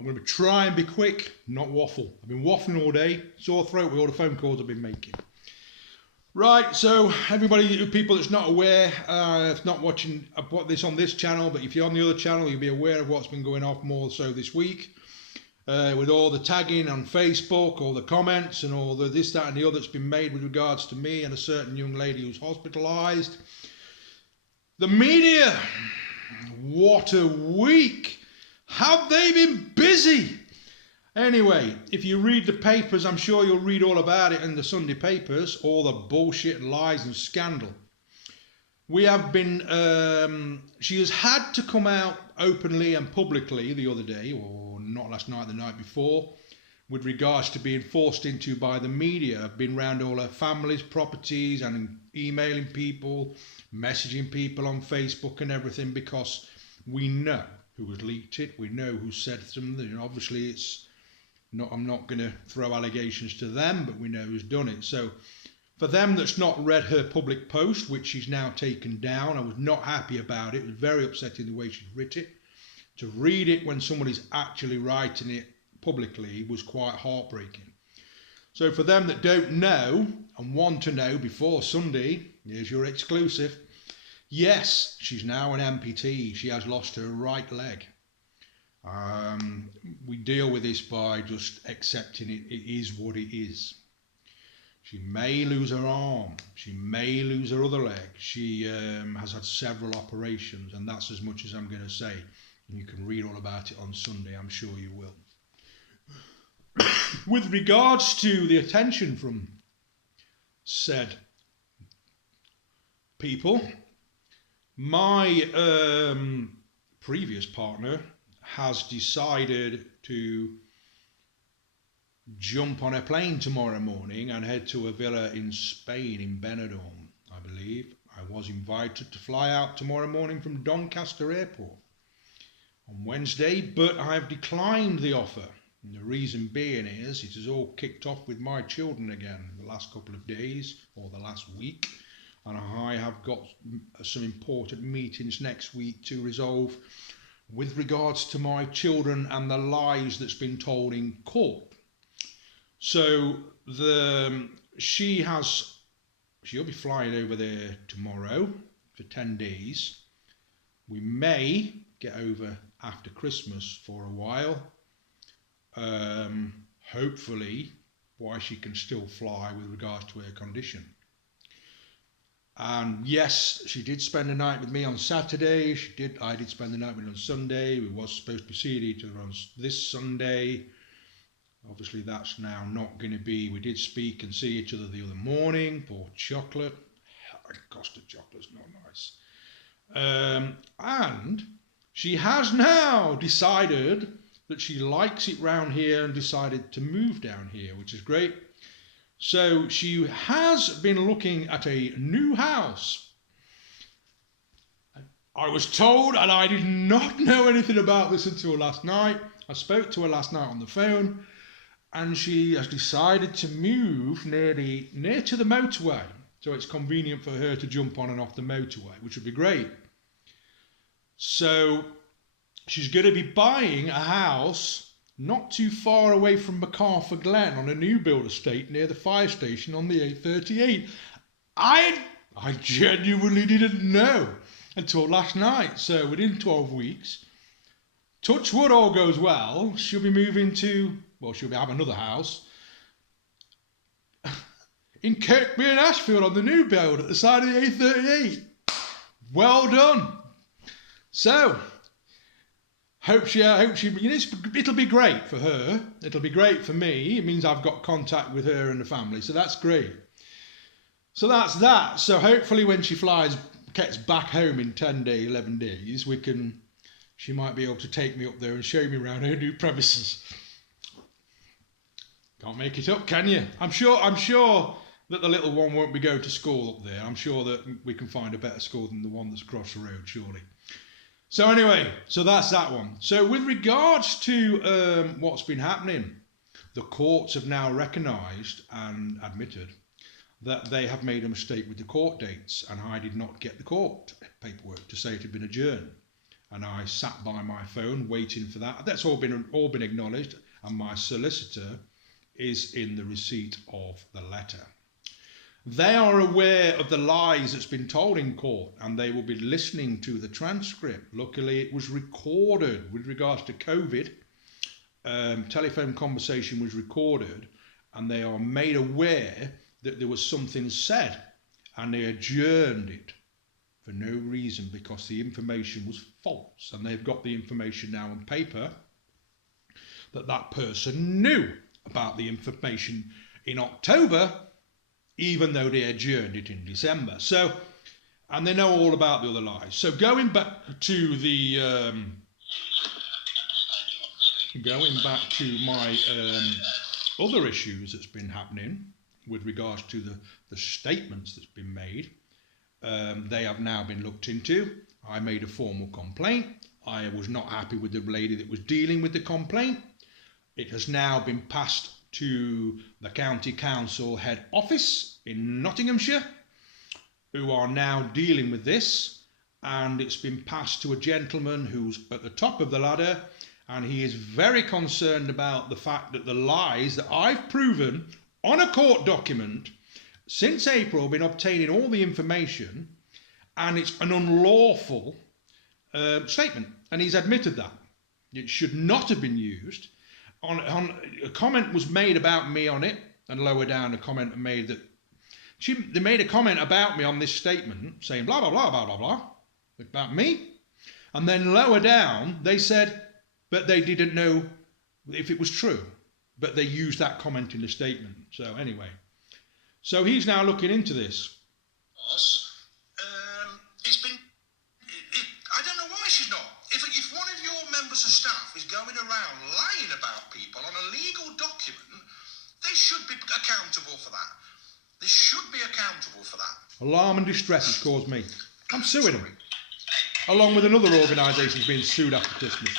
I'm going to try and be quick, not waffle. I've been waffling all day, sore throat with all the phone calls I've been making. Right, so everybody, people that's not aware, if not watching, I put this on this channel, but if you're on the other channel, you'll be aware of what's been going on more so this week. With all the tagging on Facebook, all the comments and all the this, that and the other that's been made with regards to me and a certain young lady who's hospitalised. The media, what a week. Have they been busy? Anyway, if you read the papers, I'm sure you'll read all about it in the Sunday papers, all the bullshit, lies and scandal. We have been, she has had to come out openly and publicly the other day, or not last night, the night before, with regards to being forced into by the media. I've been around all her family's properties and emailing people, messaging people on Facebook and everything, because we know who has leaked it, we know who said something. Obviously it's not, I'm not going to throw allegations to them, but we know who's done it. So for them that's not read her public post, which she's now taken down, I was not happy about it. It was very upsetting the way she'd written it. To read it when somebody's actually writing it publicly was quite heartbreaking. So for them that don't know and want to know before Sunday, here's your exclusive. Yes, she's now an amputee. She has lost her right leg. We deal with this by just accepting it. It is what it is. She may lose her arm. She may lose her other leg. She has had several operations, and that's as much as I'm going to say. And you can read all about it on Sunday, I'm sure you will. With regards to the attention from said people, my previous partner has decided to jump on a plane tomorrow morning and head to a villa in Spain, in Benidorm, I believe. I was invited to fly out tomorrow morning from Doncaster Airport on Wednesday, but I've declined the offer. And the reason being is it has all kicked off with my children again the last couple of days, or the last week, and I have got some important meetings next week to resolve with regards to my children and the lies that's been told in court. So she'll be flying over there tomorrow for 10 days. We may get over after Christmas for a while. Hopefully, why she can still fly with regards to her condition. And yes, she did spend the night with me on Saturday. I did spend the night with her on Sunday. We was supposed to be seeing each other on this Sunday. Obviously, that's now not going to be. We did speak and see each other the other morning. Bought chocolate. Gosh, the chocolate's not nice. And she has now decided that she likes it round here and decided to move down here, which is great. So she has been looking at a new house. I was told, and I did not know anything about this until last night. I spoke to her last night on the phone, and she has decided to move near to the motorway. So it's convenient for her to jump on and off the motorway, which would be great. So she's going to be buying a house not too far away from MacArthur Glen on a new build estate near the fire station on the A38. I genuinely didn't know until last night. So within 12 weeks, touch wood, all goes well, she'll be moving to, well, she'll be having another house in Kirkby and Ashfield on the new build at the side of the A38. Well done. So Hope she, it'll be great for her. It'll be great for me. It means I've got contact with her and the family, so that's great. So that's that. So hopefully when she gets back home in 10 days, 11 days, she might be able to take me up there and show me around her new premises. Can't make it up, can you? I'm sure that the little one won't be going to school up there. I'm sure that we can find a better school than the one that's across the road, surely. So anyway, so that's that one. So with regards to what's been happening, the courts have now recognised and admitted that they have made a mistake with the court dates, and I did not get the court paperwork to say it had been adjourned. and I sat by my phone waiting for that. That's all been acknowledged, and my solicitor is in the receipt of the letter. They are aware of the lies that's been told in court, and they will be listening to the transcript. Luckily, it was recorded with regards to COVID. Telephone conversation was recorded, and they are made aware that there was something said, and they adjourned it for no reason because the information was false, and they've got the information now on paper that that person knew about the information in October, even though they adjourned it in December. So, and they know all about the other lies. So going back to my other issues that's been happening with regards to the statements that's been made, they have now been looked into. I made a formal complaint. I was not happy with the lady that was dealing with the complaint. It has now been passed to the County Council head office in Nottinghamshire, who are now dealing with this, and it's been passed to a gentleman who's at the top of the ladder, and he is very concerned about the fact that the lies that I've proven on a court document since April have been obtaining all the information, and it's an unlawful statement, and he's admitted that. It should not have been used. A comment was made about me on it, and lower down a comment made that they made a comment about me on this statement saying blah blah blah blah blah blah about me, and then lower down they said but they didn't know if it was true, but they used that comment in the statement. So anyway, so he's now looking into this. I don't know why she's not. If one of your members of staff is going around lying about people on a legal document, they should be accountable for that. They should be accountable for that. Alarm and distress it's caused me. I'm suing them. Along with another organisation being sued after Christmas.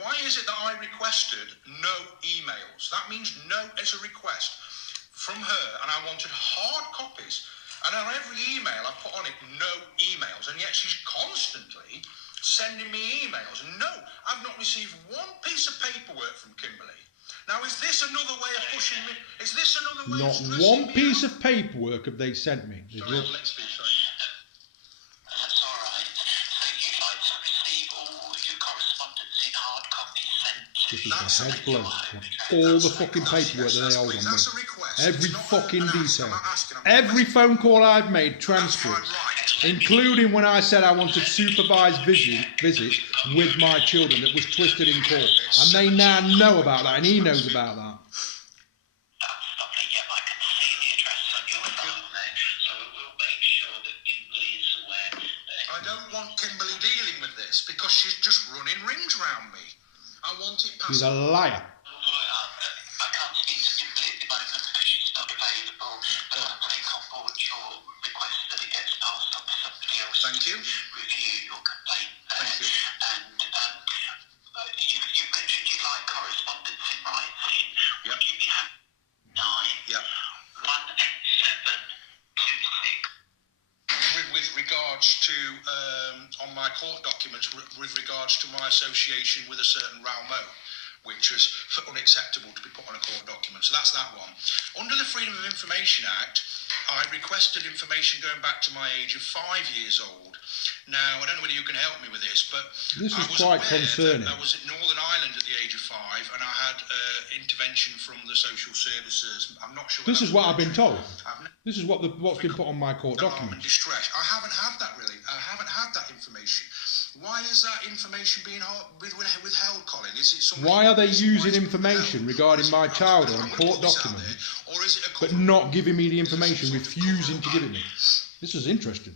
Why is it that I requested no emails? That means no, it's a request from her, and I wanted hard copies. And on every email I put on it, no emails, and yet she's constantly sending me emails. No, I've not received one piece of paperwork from Kimberly. Now, is this another way of pushing me? Is this another way of stressing me? Not one piece of paperwork have they sent me. Sorry, let's speak, sorry. That's all right. So you'd like to receive all of your correspondence in hard copy sent to you? This is a head blow. All the fucking paperwork that they hold on me. Every fucking detail. Every phone call I've made, transcripts, including when I said I wanted supervised visit with my children that was twisted in court. And they now know about that, and he knows about that. I don't want Kimberly dealing with this because she's just running rings around me. I want it passed. She's a liar. I can't speak to Kimberly at the moment because she's not available. But I'll take on board your request that it gets passed on to somebody else. Thank you. Review your complaint. Thank you. And you mentioned you'd like correspondence in writing. Yep. Would you be happy? 9. Yep. 18726. With regards to on my court documents, with regards to my association with a certain Ralmo, which was unacceptable to be put on a court document. So that's that one. Under the Freedom of Information Act, I requested information going back to my age of 5 years old. Now, I don't know whether you can help me with this, but this is quite concerning. I was at Northern Ireland at the age of 5, and I had intervention from the social services. I'm not sure. This is what I've been told. This is what's been put on my court document. Distress. I haven't had that really. I haven't had that information. Why is that information being withheld, Colin? Is it why are they using information regarding my child on court documents, but not giving me the information, refusing to give it me? This is interesting.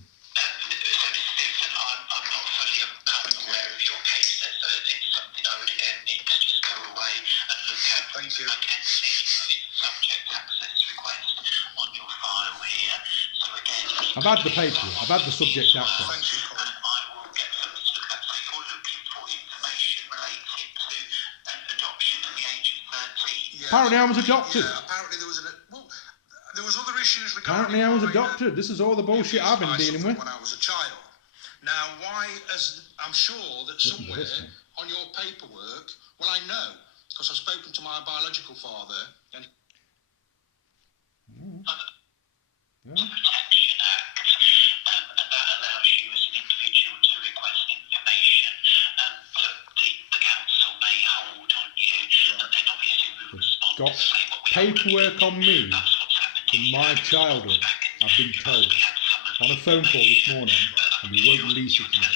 I've had the paperwork, I've had the subject access. Thank you, Colin. I will get them to look at. So you're looking for information Apparently I was adopted. Yeah, apparently there was other issues regarding. Apparently I was adopted. This is all the bullshit I've been dealing with. When I was a child. Now, why? As I'm sure that somewhere on your paperwork, well, I know because I've spoken to my biological father and. Protection Act, and that allows you as an individual to request information that the council may hold on you, and then obviously we respond Got to say what we paperwork on me from my childhood, I've been told, on a phone call this morning, and we won't release it to me.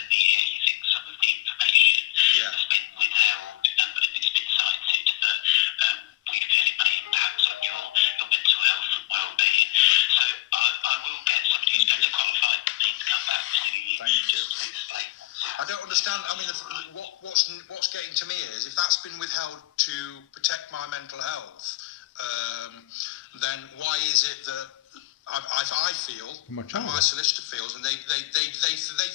What's getting to me is if that's been withheld to protect my mental health, then why is it that I feel, and my solicitor feels, and they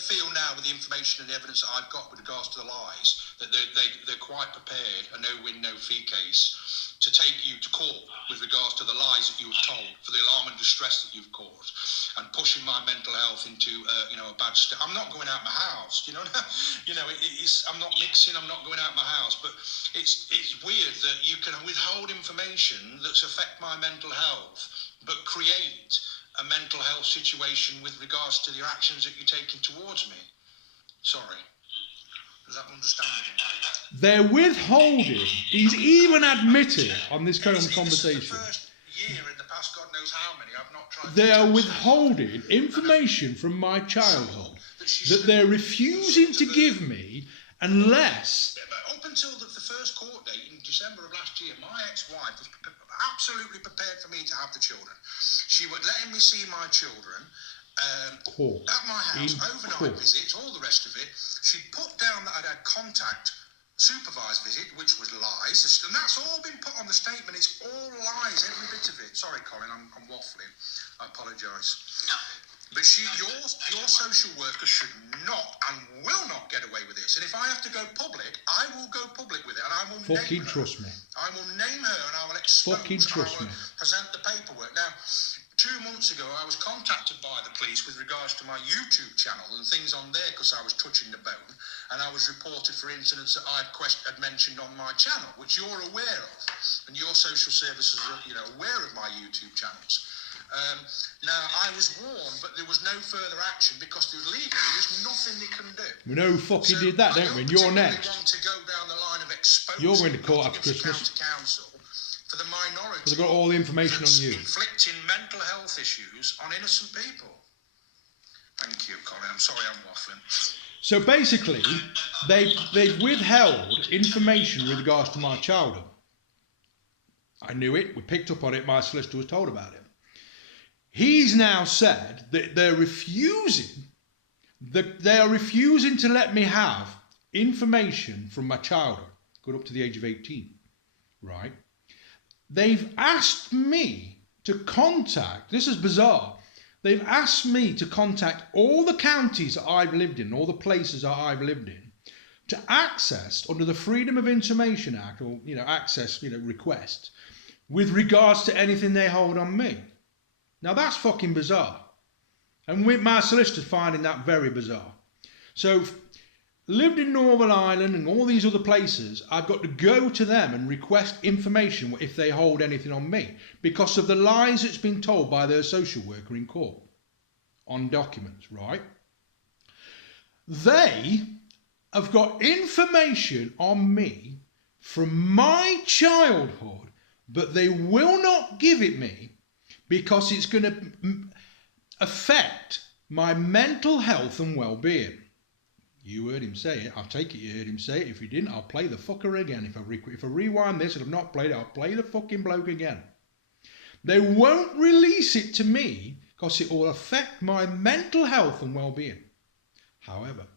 feel now with the information and the evidence that I've got with regards to the lies, that they're quite prepared, a no-win, no-fee case, to take you to court with regards to the lies that you were told, for the alarm and distress that you've caused, and pushing my mental health into a bad state. I'm not going out my house, I'm not mixing, I'm not going out my house, but it's weird that you can withhold information that's affect my mental health, but create a mental health situation with regards to the actions that you're taking towards me. Sorry. Does that understand? They're withholding. He's even admitted on this kind of conversation. This is the first year in the past, God knows how many, I've not tried. They are withholding information from my childhood that they're refusing to give me unless. But up until the first court date in December of last year, my ex-wife was absolutely prepared for me to have the children. She would let me see my children. At my house, overnight visits, all the rest of it. She put down that I'd had contact, supervised visit, which was lies, and that's all been put on the statement. It's all lies, every bit of it. Sorry, Colin, I'm waffling. I apologise. No. But your social worker should not and will not get away with this. And if I have to go public, I will go public with it, and I will fucking trust me. I will name her, and I will expose. Fucking trust me. Present the paperwork now. 2 months ago, I was contacted by the police with regards to my YouTube channel and things on there because I was touching the bone, and I was reported for incidents that I had mentioned on my channel, which you're aware of, and your social services are aware of my YouTube channels. Now, I was warned, but there was no further action because legally there's nothing they can do. We know who fucking did that, don't we? And you're next. Want to go down the line of exposing you're going to court after Christmas. Council for the minority. Because I've got all the information on you. Inflicting mental health issues on innocent people. Thank you, Colin. I'm sorry I'm waffling. So basically, they've withheld information with regards to my childhood. I knew it. We picked up on it. My solicitor was told about it. He's now said that they are refusing to let me have information from my childhood, going up to the age of 18, right? They've asked me to contact, this is bizarre, they've asked me to contact all the counties that I've lived in, all the places that I've lived in, to access, under the Freedom of Information Act, or, access, request, with regards to anything they hold on me. Now that's fucking bizarre. And my solicitor's finding that very bizarre. So, lived in Northern Ireland and all these other places, I've got to go to them and request information if they hold anything on me because of the lies that's been told by their social worker in court on documents, right? They have got information on me from my childhood, but they will not give it me because it's going to affect my mental health and well-being. You heard him say it. I'll take it you heard him say it. If you didn't, I'll play the fucker again. If I rewind this and I've not played it, I'll play the fucking bloke again. They won't release it to me because it will affect my mental health and well-being. However,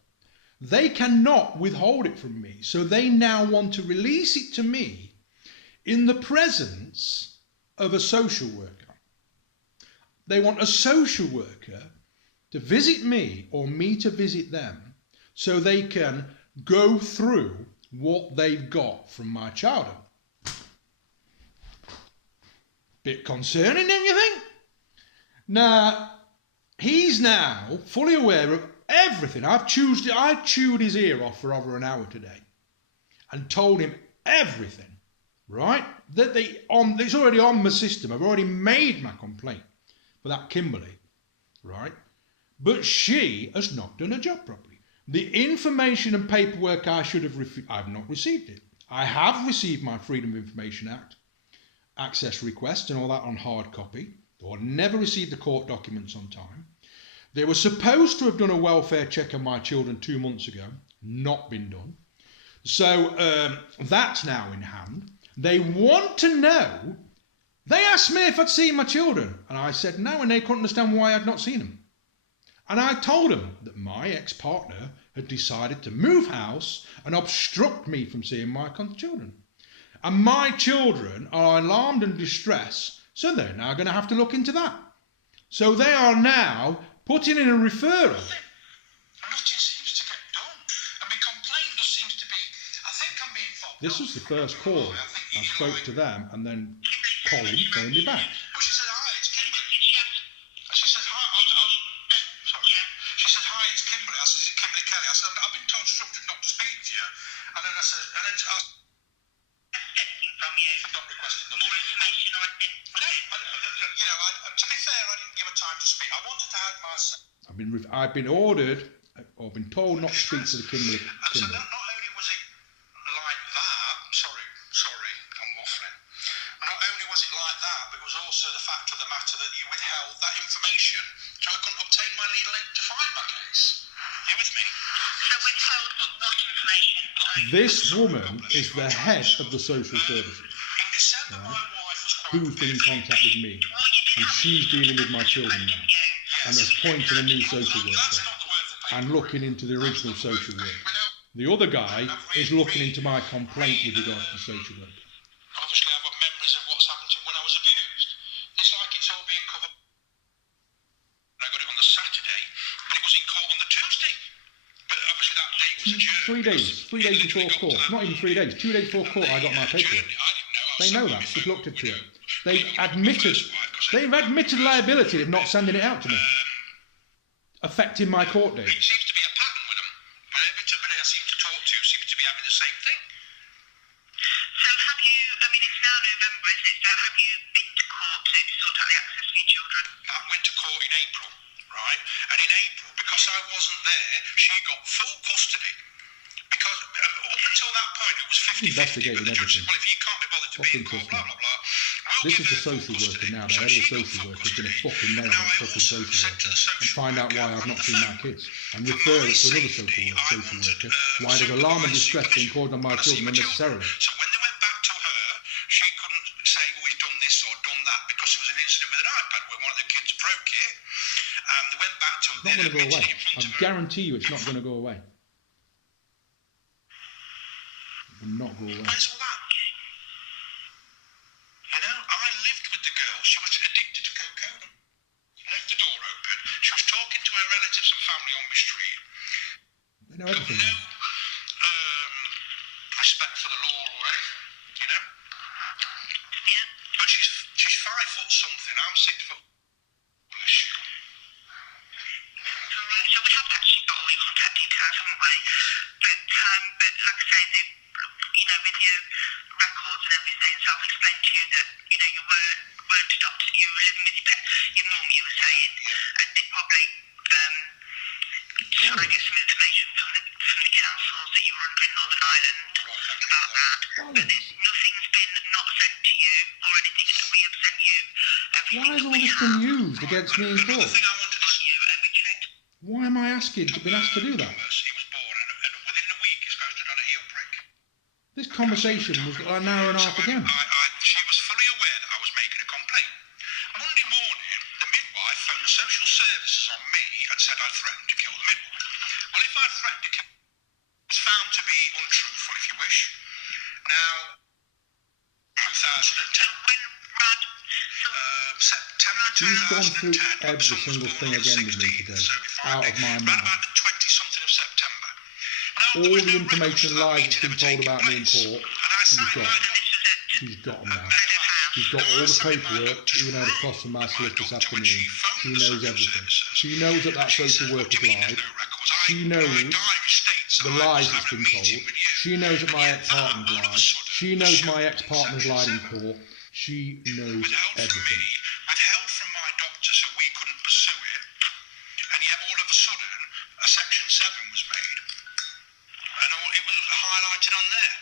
they cannot withhold it from me. So they now want to release it to me in the presence of a social worker. They want a social worker to visit me or me to visit them so they can go through what they've got from my childhood. Bit concerning, don't you think? Now, he's now fully aware of everything. I chewed his ear off for over an hour today and told him everything, right? That it's already on my system. I've already made my complaint for that Kimberly, right? But she has not done her job properly. The information and paperwork I should have I've not received it. I have received my Freedom of Information Act access request and all that on hard copy, though I never received the court documents on time. They were supposed to have done a welfare check on my children 2 months ago, not been done. So that's now in hand. They want to know. They asked me if I'd seen my children, and I said no, and they couldn't understand why I'd not seen them. And I told them that my ex-partner had decided to move house and obstruct me from seeing my children. And my children are alarmed and distressed, so they're now going to have to look into that. So they are now putting in a referral. Nothing seems to get done. And my complaint just seems to be, I think I'm being fobbed. This was the first call. I spoke to them, and then Colin phoned me back. Well, she said, hi, it's Kimberly. She said, hi, sorry. She said, hi, it's Kimberly. I said, is it Kimberly Kelly? I said, I've been told instructed not to speak to you. And then I said, From you. I've not requested nothing. More information or anything. To be fair, I didn't give her time to speak. I wanted to have myself. I've been ordered or been told not to speak to the Kimberly. And so not only was it like that, sorry, I'm waffling. Not only was it like that, but it was also the fact of the matter that you withheld that information so I couldn't obtain my legal aid to fight my case. You with me? So withheld what information? This woman is the head of the social services, In December, my wife was quite who's been in contact with me, and she's dealing with my children now, and has appointed a new social worker and looking into the original social worker. The other guy is looking into my complaint with regard to the social worker. Obviously, I've got memories of what's happened to me when I was abused. It's like it's all being covered. I got it on the Saturday, but it was in court on the Tuesday. But obviously that date was adjourned. 3 days before court, not even 3 days, 2 days before court I got my paperwork. They know that, we've looked into it. They've admitted liability of not sending it out to me, affecting my court date. It seems to be a pattern with them. But everybody I seem to talk to seems to be having the same thing. So have you, it's now November, isn't it? So have you been to court to sort out the access for your children? I went to court in April, right? And in April, because I wasn't there, she got full custody. Because up until that point, it was 50-50. Investigating But the judge said, everything. well, if you can't be bothered to be in court, blah, blah, blah. This is the social worker now, the head of the social worker is going to fucking nail that fucking social worker and find out why I've not seen my kids and refer it to another social worker, why there's alarm and distress being caused on my children unnecessarily. So when they went back to her, she couldn't say, oh, he's done this or done that, because there was an incident with an iPad where one of the kids broke it, and they went back to her. It's not going to go away. I guarantee you it's not going to go away. It will not go away. Where's all that? I lived with the girl. She was addicted to cocaine. Left the door open. She was talking to her relatives and family on my street. They know everything No now. respect for the law or anything, Yeah. But she's 5 foot something. I'm 6 foot. Bless you. Alright, so we have actually got all your contact details, haven't we? But like I say, with your records and everything, so I've explained to you that, you weren't adopted, you were living with your mum, you were saying, and they probably trying to get some information from the councils that you were under in Northern Ireland about that. But nothing's been not sent to you or anything that we have sent you. Why has all this been used against me in court? The thing I wanted to You and we checked. Why am I asking to be asked to do that? He was born, and within a week he's supposed to have done a heel prick. This conversation was an hour and a half again. She was fully aware that I was making a complaint. Monday morning, the midwife phoned the social services on me and said I threatened to kill the midwife. Well, if I threatened to kill, it was found to be untruthful, if you wish. Now, 2010. When Rod, September 2010. She's gone through every single thing again with me today, out of my Round mind. about the 20-something of September. All the information and lies that's been told about me in court, she's got. this was it. She's got them now. House. She's got all the paperwork, even out across from my solicitor this afternoon. She knows everything. She knows that social worker's lied. She knows the lies that's been told. She knows that my ex-partner's lied. She knows my ex-partner's lied in court. She knows everything. Withheld from my doctor so we couldn't pursue it, and yet all of a sudden a Section 7 was made, and it was highlighted on there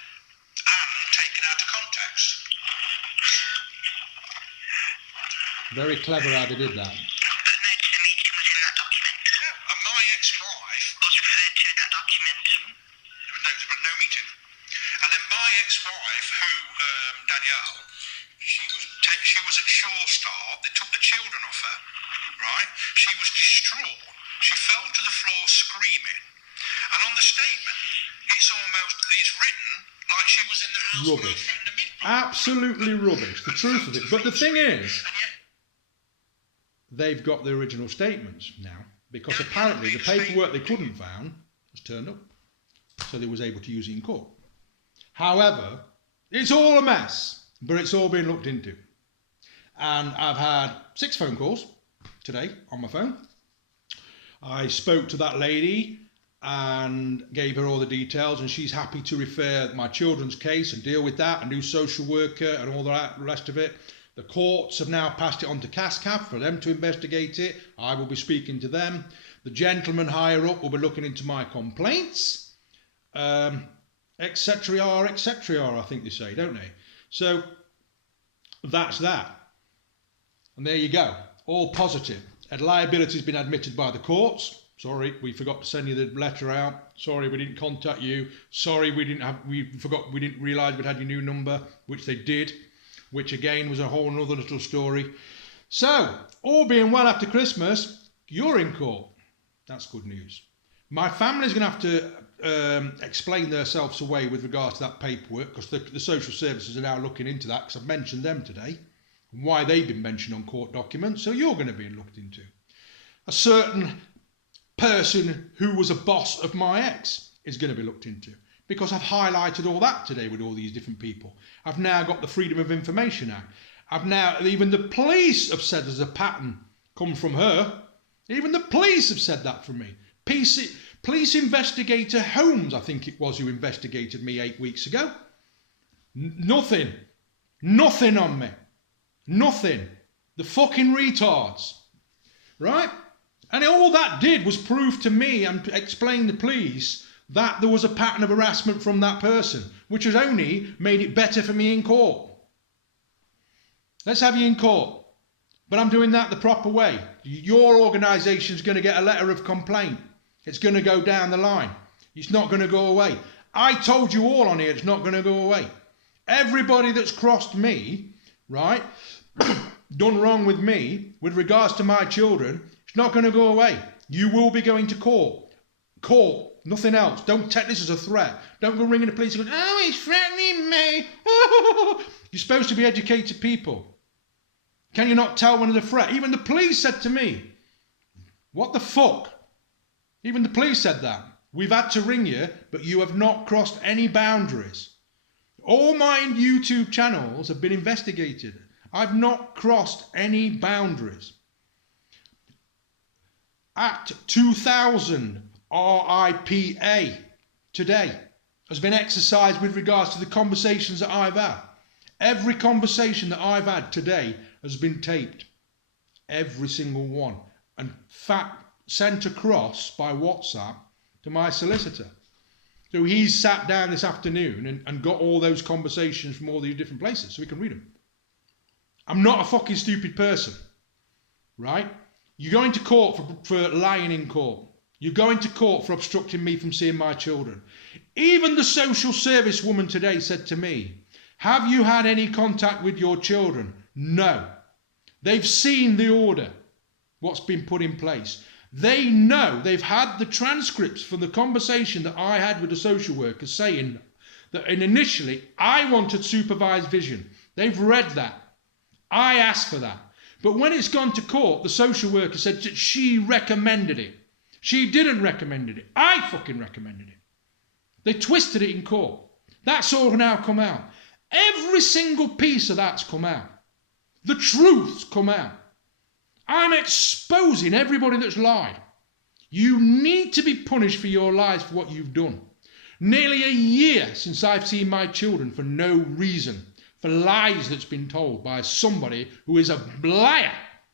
and taken out of context. Very clever how they did that. But no to the meeting was in that document. Yeah, and my ex-wife Was referred to that document. there was no meeting, and then my ex-wife, who Danielle, she was at Shore Star. They took the children off her, right? She was distraught. She fell to the floor screaming, and on the statement, it's written like she was in the house when I Rubbish. threatened to meet. Absolutely rubbish. The truth of it. But the thing is, And yet, they've got the original statements now, because apparently the paperwork they couldn't find was turned up, so they was able to use it in court. However, it's all a mess, but it's all been looked into. And I've had 6 phone calls today on my phone. I spoke to that lady and gave her all the details, and she's happy to refer my children's case and deal with that and do social worker and all that rest of it. The courts have now passed it on to CASCAP for them to investigate it. I will be speaking to them. The gentleman higher up will be looking into my complaints, etc., I think they say, don't they? So that's that. And there you go, all positive. And liability has been admitted by the courts. Sorry, we forgot to send you the letter out. Sorry, we didn't contact you. Sorry, we didn't realise we'd had your new number, which they did, which again was a whole other little story. So, all being well after Christmas, you're in court. That's good news. My family's going to have to explain themselves away with regards to that paperwork, because the social services are now looking into that, because I've mentioned them today, and why they've been mentioned on court documents, so you're going to be looked into. A certain person who was a boss of my ex is going to be looked into, because I've highlighted all that today with all these different people. I've now got the Freedom of Information Act. Even the police have said there's a pattern come from her. Even the police have said that from me. Police investigator Holmes, I think it was, who investigated me 8 weeks ago. Nothing on me. Nothing. The fucking retards. Right? And all that did was prove to me and explain to the police that there was a pattern of harassment from that person, which has only made it better for me in court. Let's have you in court. But I'm doing that the proper way. Your organisation is going to get a letter of complaint. It's going to go down the line. It's not going to go away. I told you all on here it's not going to go away. Everybody that's crossed me, right, done wrong with me with regards to my children, it's not going to go away. You will be going to court. Court, nothing else. Don't take this as a threat. Don't go ringing the police and go, oh, he's threatening me. You're supposed to be educated people. Can you not tell when it's a threat? Even the police said to me, what the fuck? Even the police said that. We've had to ring you, but you have not crossed any boundaries. All my YouTube channels have been investigated. I've not crossed any boundaries. Act 2000 RIPA today has been exercised with regards to the conversations that I've had. Every conversation that I've had today has been taped. Every single one. And sent across by WhatsApp to my solicitor. So he's sat down this afternoon and got all those conversations from all these different places so we can read them. I'm not a fucking stupid person. Right? You're going to court for lying in court. You're going to court for obstructing me from seeing my children. Even the social service woman today said to me, have you had any contact with your children? No. They've seen the order, what's been put in place. They know, they've had the transcripts from the conversation that I had with the social worker saying that initially I wanted supervised vision. They've read that. I asked for that. But when it's gone to court, the social worker said that she recommended it. She didn't recommend it. I fucking recommended it. They twisted it in court. That's all now come out. Every single piece of that's come out. The truth's come out. I'm exposing everybody that's lied. You need to be punished for your lies for what you've done. Nearly a year since I've seen my children for no reason, for lies that's been told by somebody who is a liar.